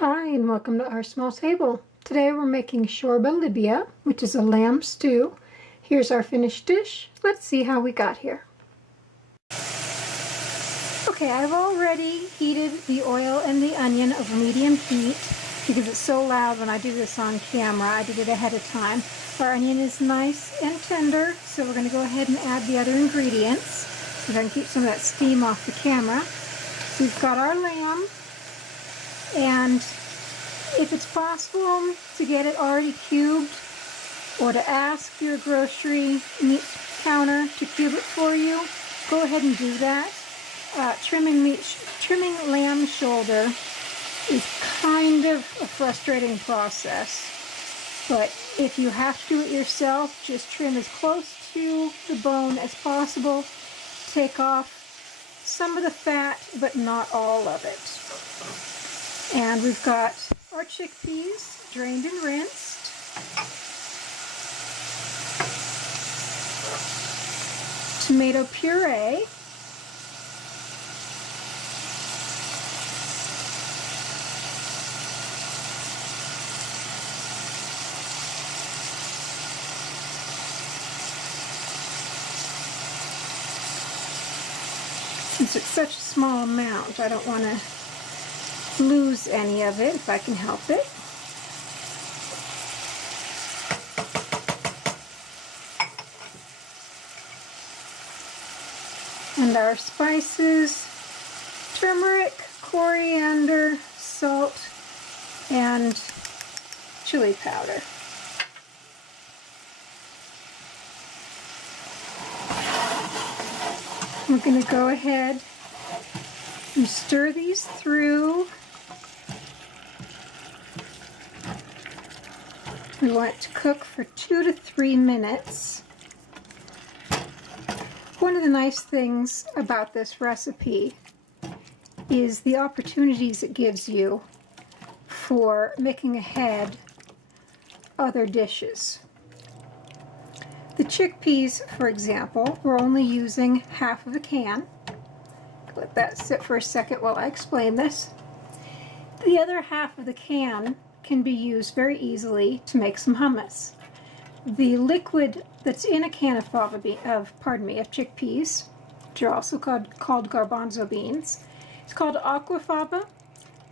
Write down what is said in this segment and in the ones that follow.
Hi and welcome to Our Small Table. Today we're making Shorba Libya, which is a lamb stew. Here's our finished dish. Let's see how we got here. Okay, I've already heated the oil and the onion over medium heat because it's so loud when I do this on camera. I did it ahead of time. Our onion is nice and tender, so we're going to go ahead and add the other ingredients so I can keep some of that steam off the camera. We've got our lamb. And if it's possible to get it already cubed or to ask your grocery meat counter to cube it for you, go ahead and do that. Trimming lamb shoulder is kind of a frustrating process, but if you have to do it yourself, just trim as close to the bone as possible. Take off some of the fat, but not all of it. And we've got our chickpeas drained and rinsed. Tomato puree. Since it's such a small amount, I don't want to lose any of it if I can help it. And our spices: turmeric, coriander, salt, and chili powder. We're going to go ahead and stir these through. We want it to cook for 2 to 3 minutes. One of the nice things about this recipe is the opportunities it gives you for making ahead other dishes. The chickpeas, for example, we're only using half of a can. Let that sit for a second while I explain this. The other half of the can can be used very easily to make some hummus. The liquid that's in a can of chickpeas, which are also called garbanzo beans, it's called aquafaba,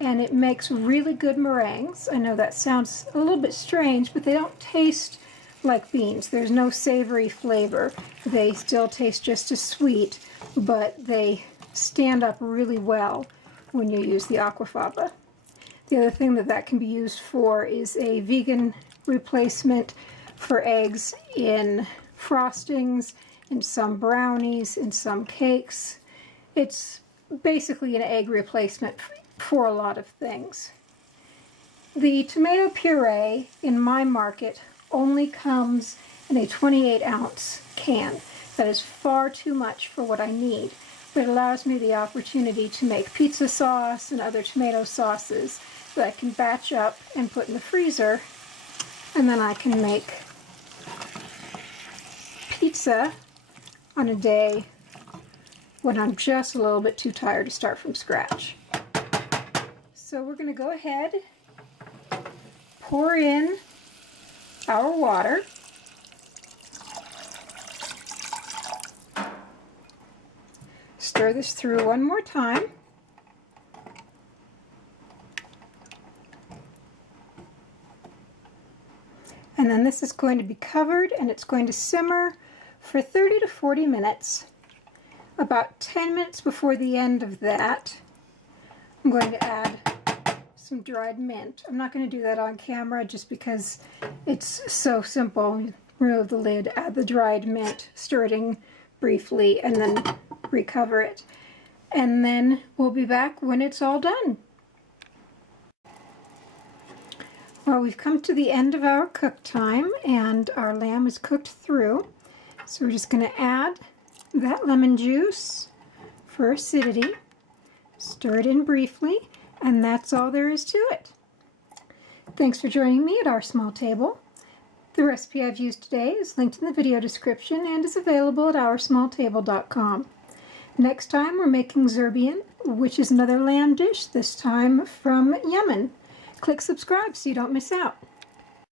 and it makes really good meringues. I know that sounds a little bit strange, but they don't taste like beans. There's no savory flavor. They still taste just as sweet, but they stand up really well when you use the aquafaba. The other thing that can be used for is a vegan replacement for eggs in frostings, in some brownies, in some cakes. It's basically an egg replacement for a lot of things. The tomato puree in my market only comes in a 28-ounce can. That is far too much for what I need, but it allows me the opportunity to make pizza sauce and other tomato sauces that I can batch up and put in the freezer, and then I can make pizza on a day when I'm just a little bit too tired to start from scratch. So we're going to go ahead, pour in our water. Stir this through one more time. And then this is going to be covered, and it's going to simmer for 30 to 40 minutes. About 10 minutes before the end of that, I'm going to add some dried mint. I'm not going to do that on camera just because it's so simple. Remove the lid, add the dried mint, stir it in briefly, and then recover it. And then we'll be back when it's all done. Well, we've come to the end of our cook time, and our lamb is cooked through. So we're just going to add that lemon juice for acidity, stir it in briefly, and that's all there is to it. Thanks for joining me at Our Small Table. The recipe I've used today is linked in the video description and is available at OurSmallTable.com. Next time we're making zerbian, which is another lamb dish, this time from Yemen. click subscribe so you don't miss out.